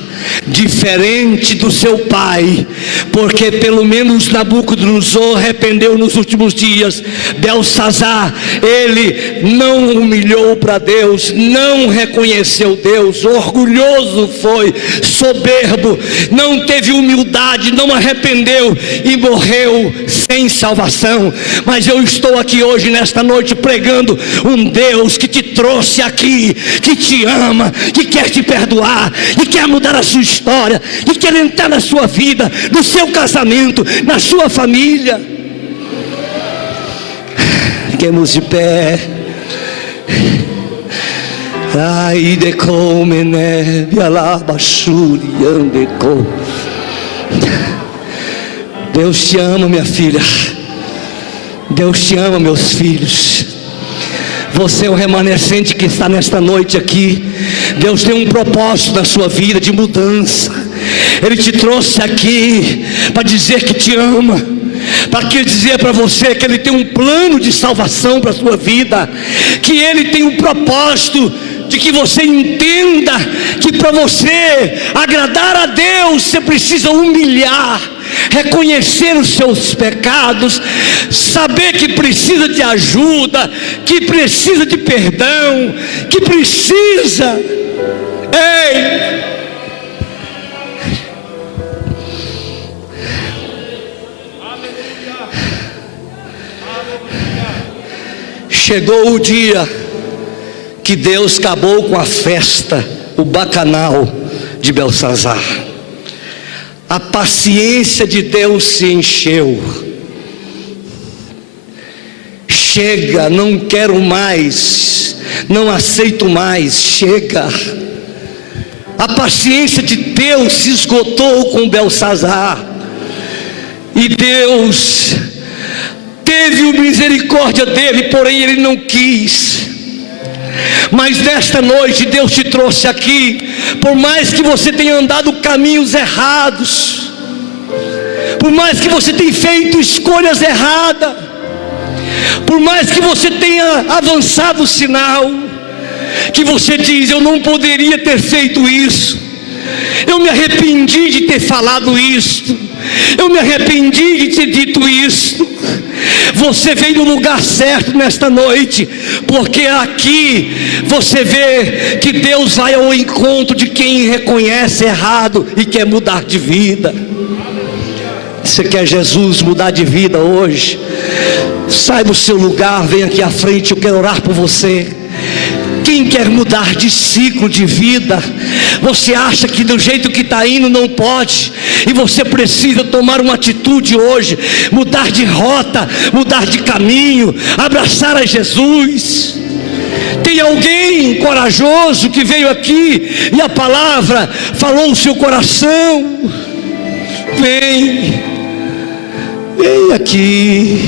diferente do seu pai, porque pelo menos Nabucodonosor arrependeu nos últimos dias. Belsazar, ele não humilhou para Deus, não reconheceu Deus, orgulhoso foi, soberbo, não teve humildade, não arrependeu e morreu sem salvação. Mas eu estou aqui hoje, nesta noite, pregando um Deus que te trouxe aqui, que te ama, que quer te perdoar, que quer mudar a sua história, que quer entrar na sua vida, no seu casamento, na sua família. Fiquemos de pé. Ai de come neve alabachuri andeco. Deus te ama, minha filha. Deus te ama, meus filhos. Você é o remanescente que está nesta noite aqui. Deus tem um propósito na sua vida de mudança. Ele te trouxe aqui para dizer que te ama, para que dizer para você que Ele tem um plano de salvação para a sua vida, que Ele tem um propósito de que você entenda que para você agradar a Deus, você precisa humilhar, reconhecer os seus pecados, saber que precisa de ajuda, que precisa de perdão, que precisa. Ei! Chegou o dia que Deus acabou com a festa, o bacanal de Belsazar. A paciência de Deus se encheu. Chega, não quero mais, não aceito mais, chega. A paciência de Deus se esgotou com Belsazar. E Deus teve misericórdia dele, porém ele não quis. Mas nesta noite Deus te trouxe aqui, por mais que você tenha andado caminhos errados, por mais que você tenha feito escolhas erradas, por mais que você tenha avançado o sinal, que você diz: eu não poderia ter feito isso, eu me arrependi de ter falado isso, eu me arrependi de ter dito isso. Você veio no lugar certo nesta noite, porque aqui você vê que Deus vai ao encontro de quem reconhece errado e quer mudar de vida. Você quer Jesus mudar de vida hoje? Sai do seu lugar, vem aqui à frente, eu quero orar por você. Quem quer mudar de ciclo de vida, você acha que do jeito que está indo não pode, e você precisa tomar uma atitude hoje, mudar de rota, mudar de caminho, abraçar a Jesus. Tem alguém corajoso que veio aqui e a palavra falou o seu coração? Vem aqui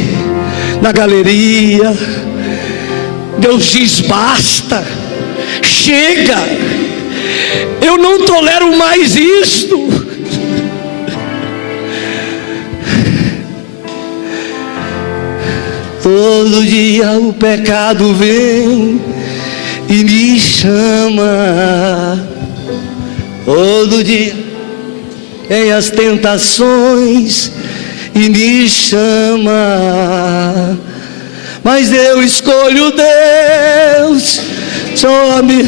na galeria. Deus diz: basta, chega, eu não tolero mais isto. Todo dia o pecado vem e me chama, todo dia vem as tentações e me chama. Mas eu escolho Deus, só me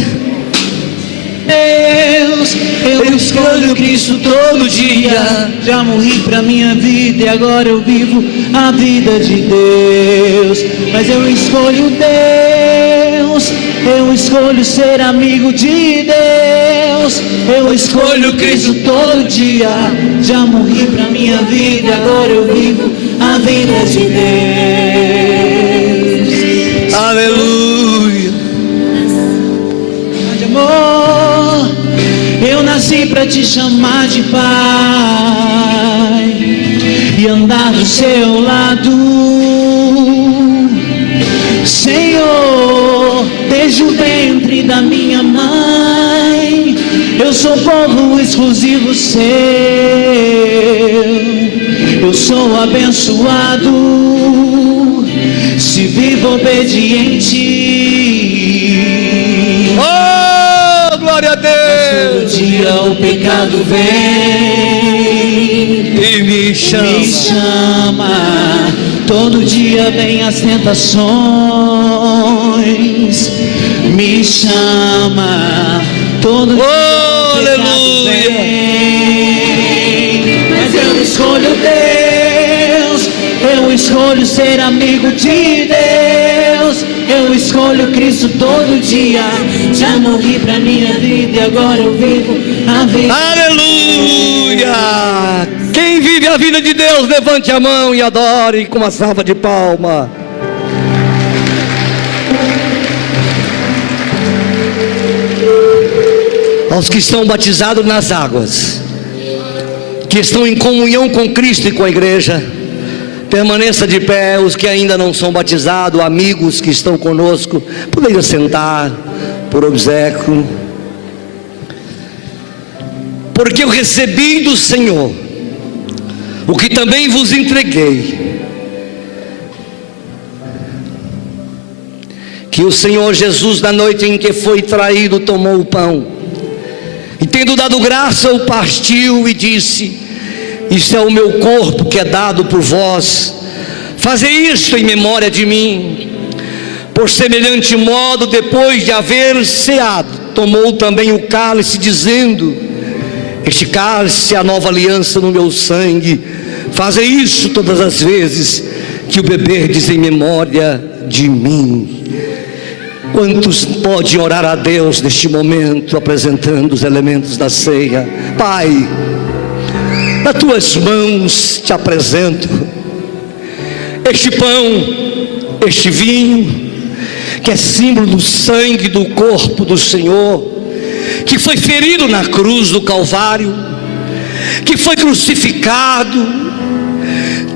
Deus, eu escolho Cristo todo dia. Já morri pra minha vida e agora eu vivo a vida de Deus. Mas eu escolho Deus, eu escolho ser amigo de Deus. Eu escolho Cristo todo dia. Já morri pra minha vida e agora eu vivo a vida de Deus. Aleluia. De amor, eu nasci pra te chamar de Pai e andar do seu lado, Senhor. Desde o ventre da minha mãe, eu sou povo exclusivo seu. Eu sou abençoado se vivo obediente. Oh, glória a Deus! Todo dia o pecado vem e me chama. Todo dia vem as tentações, me chama. Todo dia o pecado vem, mas eu escolho Deus. Eu escolho ser amigo de Deus. Eu escolho Cristo todo dia. Já morri pra minha vida e agora eu vivo a vida. Aleluia! Quem vive a vida de Deus, levante a mão e adore com uma salva de palma. Aos que estão batizados nas águas, que estão em comunhão com Cristo e com a igreja, permaneça de pé. Os que ainda não são batizados, amigos que estão conosco, poderiam sentar por obséquio. Porque eu recebi do Senhor o que também vos entreguei, que o Senhor Jesus, na noite em que foi traído, tomou o pão, e tendo dado graça, o partiu e disse: isto é o meu corpo que é dado por vós, fazei isto em memória de mim. Por semelhante modo, depois de haver ceado, tomou também o cálice, dizendo: este cálice é a nova aliança no meu sangue, fazei isso todas as vezes que o beberdes em memória de mim. Quantos podem orar a Deus neste momento, apresentando os elementos da ceia? Pai, nas tuas mãos te apresento este pão, este vinho, que é símbolo do sangue do corpo do Senhor, que foi ferido na cruz do Calvário, que foi crucificado,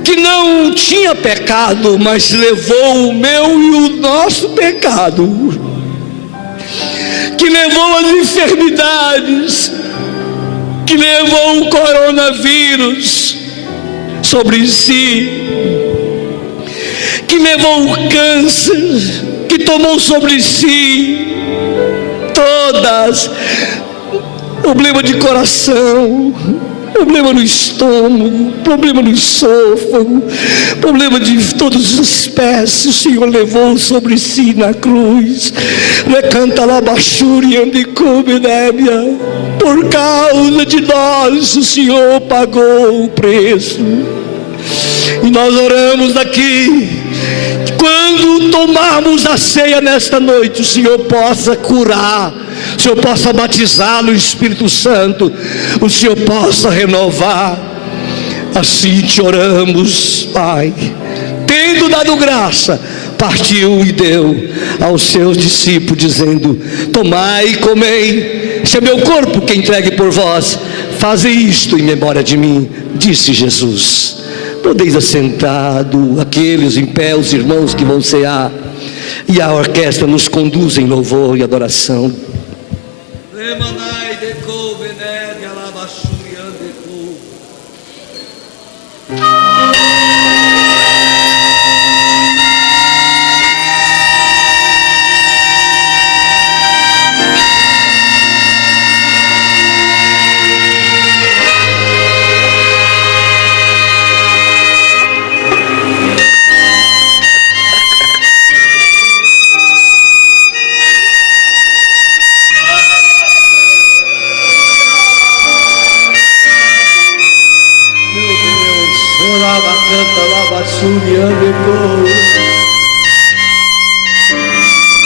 que não tinha pecado, mas levou o meu e o nosso pecado, que levou as enfermidades, que levou o coronavírus sobre si, que levou o câncer, que tomou sobre si todas, problema de coração, problema no estômago, problema no esôfago, problema de todas as espécies, o Senhor levou sobre si na cruz. Recanta lá Bachuri de Cubinébia. Por causa de nós, o Senhor pagou o preço. E nós oramos aqui, quando tomarmos a ceia nesta noite, o Senhor possa curar, o Senhor possa batizar no Espírito Santo, o Senhor possa renovar. Assim te oramos, Pai. Tendo dado graça, partiu e deu aos seus discípulos, dizendo: tomai e comei, este é meu corpo que entregue por vós, fazei isto em memória de mim, disse Jesus. Podeis assentado, aqueles em pé, os irmãos que vão cear, e a orquestra nos conduz em louvor e adoração.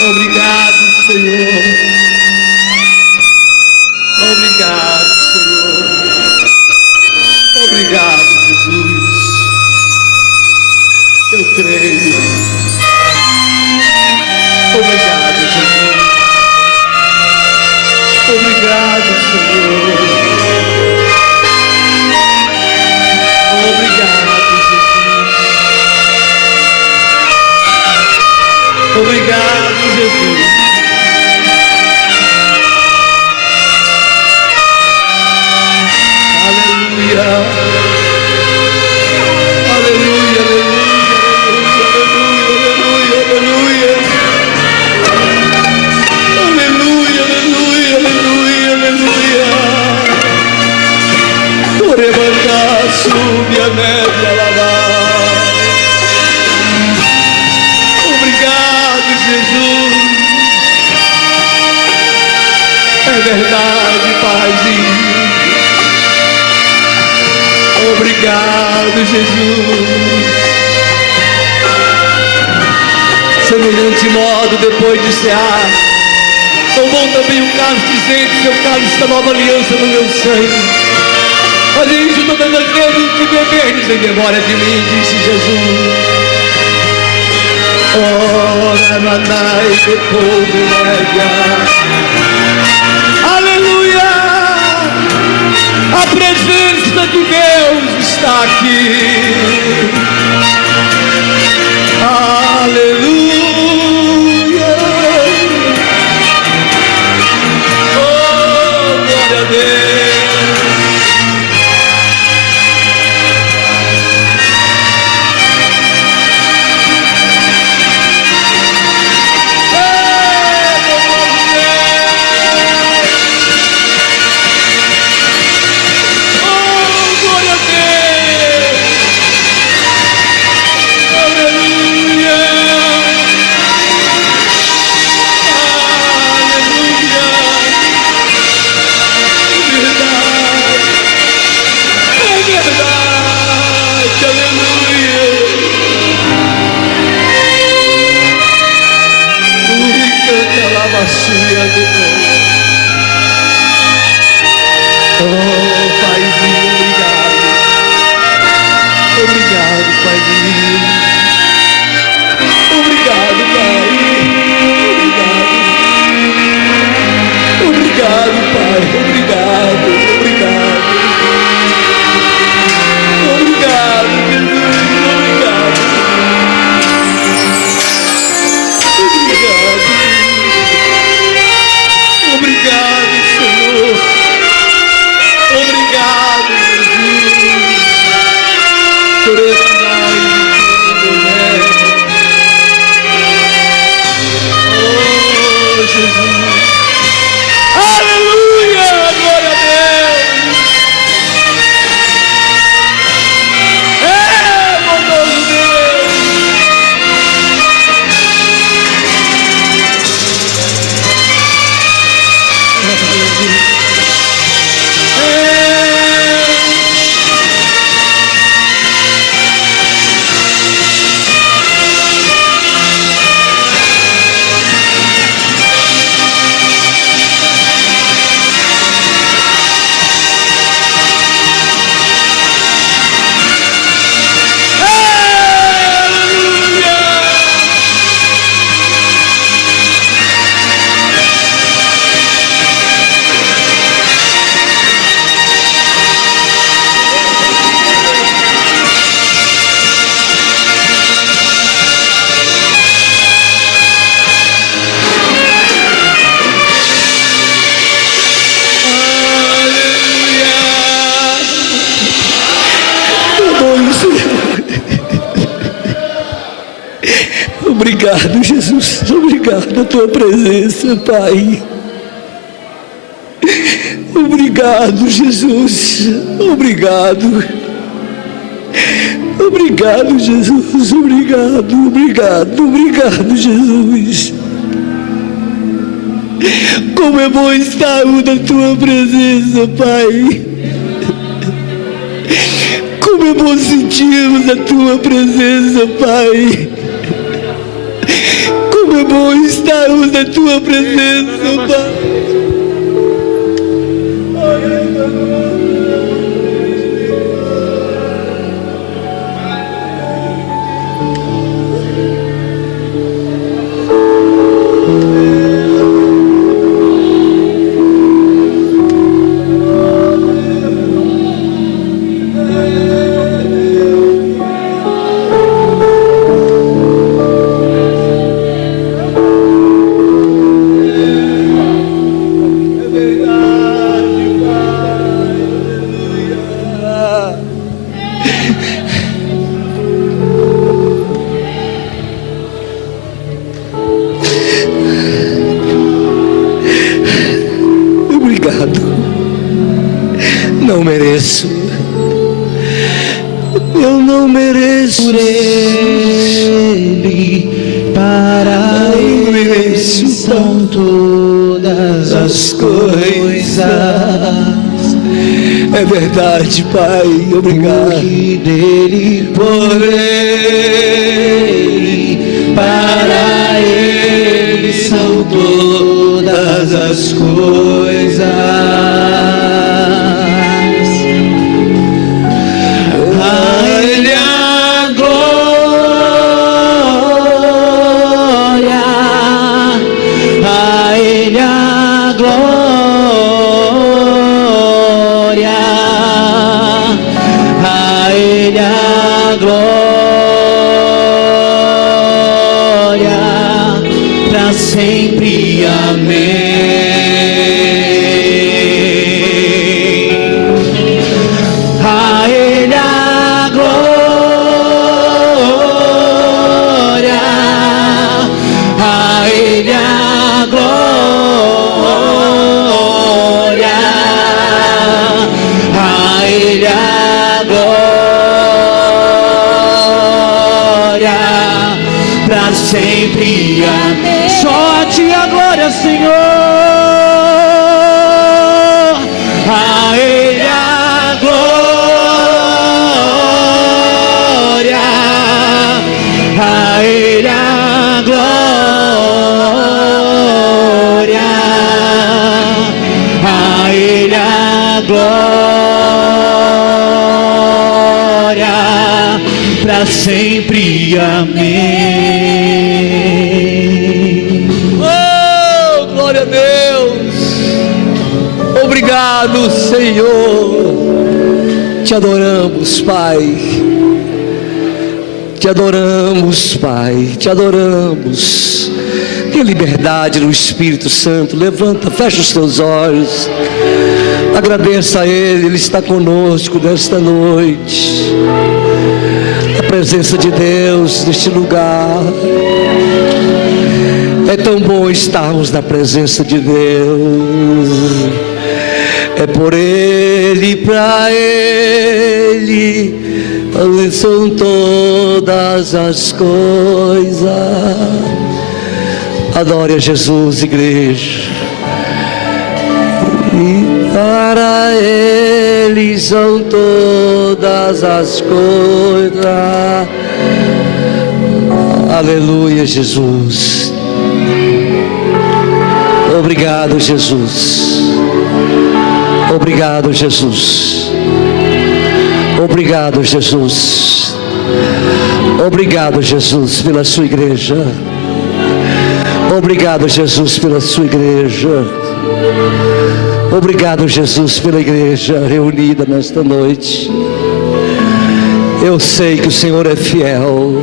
Obrigado, Senhor. Obrigado, Senhor. Obrigado, Jesus. Eu creio. Obrigado, Jesus. Obrigado, Senhor. Obrigado, Jesus. Obrigado, Jesus. Aleluia. Aleluia, aleluia, aleluia, aleluia, aleluia, aleluia, aleluia. Por levantar, sube a média, lavar. Jesus, é verdade, Paizinho. Obrigado, Jesus. Semelhante modo, depois de cear, tomou também o cálice, dizendo: seu cálice da nova aliança no meu sangue, fazei isso todas as vezes que beberdes em memória de mim, disse Jesus. Ora, manai de Cubinébia. Aleluia! A presença de Deus está aqui. Aleluia! Oh, glória a Deus! Oh, Paizinho, obrigado. Obrigado, Paizinho. Obrigado, Pai. Obrigado. Obrigado, Pai. Obrigado. Obrigado. Obrigado, Jesus. Obrigado. Obrigado. Obrigado, Senhor. Obrigado, Jesus. Por oh, Jesus. Aleluia, glória a Deus. Bondoso Deus. Obrigado, Jesus. Obrigado a tua presença, Pai. Obrigado, Jesus. Obrigado. Obrigado, Jesus. Obrigado, obrigado, obrigado, Jesus. Como é bom estarmos na tua presença, Pai. Como é bom sentirmos a tua presença, Pai. Como é bom estarmos na tua presença, Pai. Não mereço, eu não mereço. Por Ele, para Ele são todas as coisas. É verdade, Pai, obrigado. Porque dele, por Ele, para Ele são todas as coisas. Sempre, amém. A Ele a glória, a Ele a glória, a Ele a glória, pra sempre, amém. Só a ti a glória, Senhor. A Ele a glória, a Ele a glória, para sempre. Amém. Oh, glória a Deus. Obrigado, Senhor. Te adoramos, Pai. Te adoramos, Pai. Te adoramos. Tenha liberdade no Espírito Santo. Levanta, fecha os teus olhos. Agradeça a Ele. Ele está conosco nesta noite. A presença de Deus neste lugar. É tão bom estarmos na presença de Deus. É por Ele, para Ele, são todas as coisas. Adore a Jesus, igreja. E para Ele são todas as coisas. Aleluia, Jesus. Obrigado, Jesus. Obrigado, Jesus. Obrigado, Jesus. Obrigado, Jesus, pela sua igreja. Obrigado, Jesus, pela sua igreja. Obrigado, Jesus, pela igreja reunida nesta noite. Eu sei que o Senhor é fiel.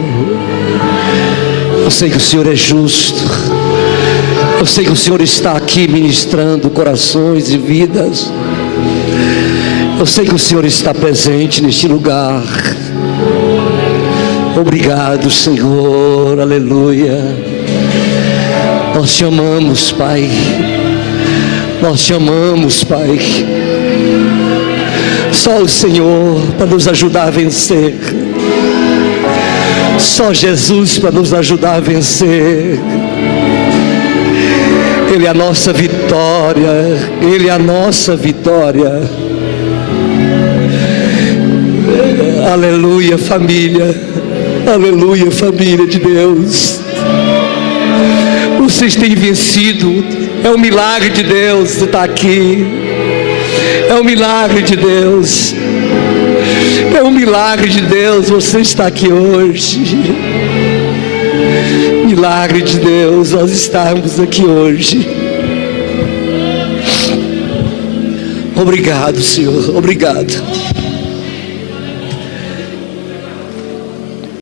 Eu sei que o Senhor é justo. Eu sei que o Senhor está aqui ministrando corações e vidas. Eu sei que o Senhor está presente neste lugar. Obrigado, Senhor, aleluia. Nós te amamos, Pai. Nós te amamos, Pai. Só o Senhor para nos ajudar a vencer. Só Jesus para nos ajudar a vencer. Ele é a nossa vitória. Ele é a nossa vitória. Aleluia, família. Aleluia, família de Deus. Vocês têm vencido. É um milagre de Deus estar aqui. É um milagre de Deus. É um milagre de Deus você está aqui hoje. Milagre de Deus nós estarmos aqui hoje. Obrigado, Senhor. Obrigado.